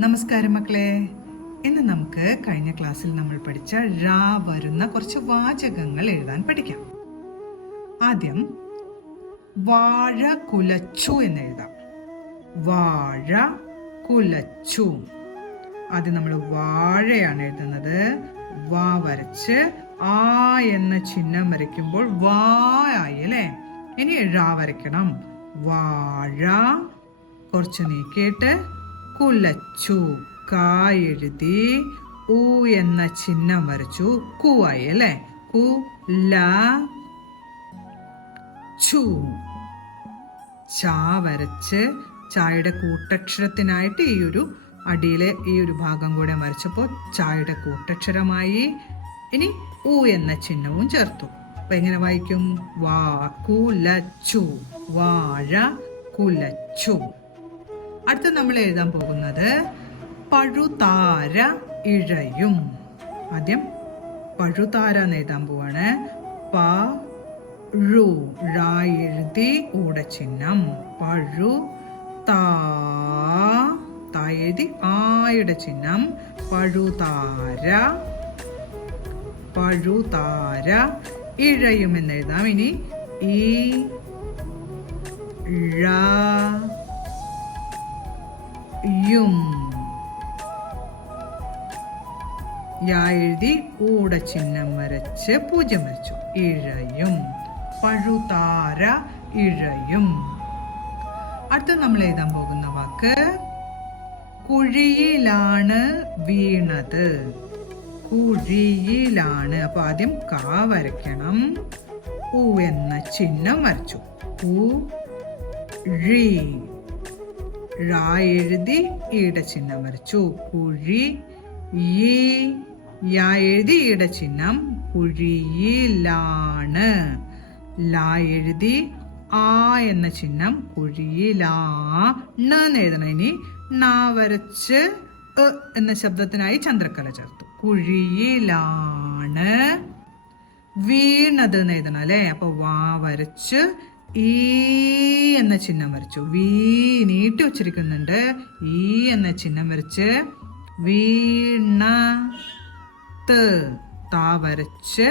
നമസ്കാരം മക്കളെ. ഇന്ന് നമുക്ക് കഴിഞ്ഞ ക്ലാസ്സിൽ നമ്മൾ പഠിച്ച ഴ വരുന്ന കുറച്ച് വാചകങ്ങൾ എഴുതാൻ പഠിക്കാം. ആദ്യം വാഴ കുലച്ചു എന്ന് എഴുതാം. വാഴ കുലച്ചു. ആദ്യം നമ്മൾ വാഴയാണ് എഴുതുന്നത്. വാ വരച്ച് ആ എന്ന ചിഹ്നം വരയ്ക്കുമ്പോൾ വാ ആയി അല്ലേ. ഇനി ഴ വരയ്ക്കണം. വാഴ കുറച്ച് നീക്കിയിട്ട് കുലച്ചു. കാ എഴുതി ഉ എന്ന ചിഹ്നം വരച്ചു. കുവായി അല്ലേ. കുല ചു. ചാ വരച്ച് ചായയുടെ കൂട്ടക്ഷരത്തിനായിട്ട് ഈ ഒരു അടിയിലെ ഈ ഒരു ഭാഗം കൂടെ വരച്ചപ്പോൾ ചായയുടെ കൂട്ടക്ഷരമായി. ഇനി ഉ എന്ന ചിഹ്നവും ചേർത്തു. അപ്പൊ എങ്ങനെ വായിക്കും? വാ കുലച്ചു. വാഴ കുലച്ചു. അടുത്ത നമ്മൾ എഴുതാൻ പോകുന്നത് പഴുതാര ഇഴയും. ആദ്യം പഴുതാര എന്ന് എഴുതാൻ പോവാണ്. പഴു ഴ എഴുതി ഊടെ ചിഹ്നം. പഴു താ എഴുതി ആയുടെ ചിഹ്നം. പഴുതാര. പഴുതാര ഇഴയും എന്ന് എഴുതാം. ഇനി ഈ ഴ യും യാ എഴുതി ഊടെ ചിഹ്നം വരച്ച് പൂജ്യം വരച്ചു. ഇഴയും. പഴുതാര ഇഴയും. അടുത്ത നമ്മൾ എഴുതാൻ പോകുന്ന വാക്ക് കുഴിയിലാണ് വീണത്. കുഴിയിലാണ്. അപ്പൊ ആദ്യം കാ വരയ്ക്കണം. ഉ എന്ന ചിഹ്നം വരച്ചു. കുഴി. ഴ എഴുതി ഈടെ ചിഹ്നം വരച്ചു. കുഴി. യാ എഴുതി ഈടെ ചിഹ്നം. കുഴിയിലാണ്. ലാ എഴുതി ആ എന്ന ചിഹ്നം. കുഴിയിലാണ് എഴുതണം. ഇനി നാ വരച്ച് എന്ന ശബ്ദത്തിനായി ചന്ദ്രക്കല ചേർത്തു. കുഴിയിലാണ് വീണത് എന്ന് എഴുതണം അല്ലെ. അപ്പൊ വാ വരച്ച് ഈ എന്ന ചിഹ്നം വരച്ചു. വീ നീട്ടി ഉച്ചരിക്കുന്നുണ്ട്. ഈ എന്ന ചിഹ്നം വരച്ച് വീണ താ വരച്ച്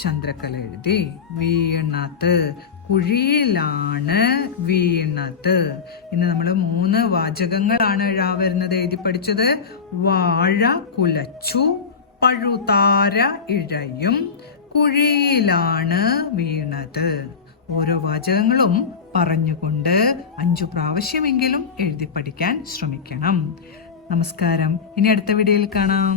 ചന്ദ്രക്കല എഴുതി. വീണത്. കുഴിയിലാണ് വീണത്. ഇന്ന് നമ്മൾ 3 വാചകങ്ങളാണ് ഴ വരുന്നത് എഴുതി പഠിച്ചത്. വാഴ കുലച്ചു, പഴുതാര ഇഴയും, കുഴിയിലാണ് വീണത്. ഓരോ വാചകങ്ങളും പറഞ്ഞുകൊണ്ട് 5 പ്രാവശ്യമെങ്കിലും എഴുതി പഠിക്കാൻ ശ്രമിക്കണം. നമസ്കാരം. ഇനി അടുത്ത വീഡിയോയിൽ കാണാം.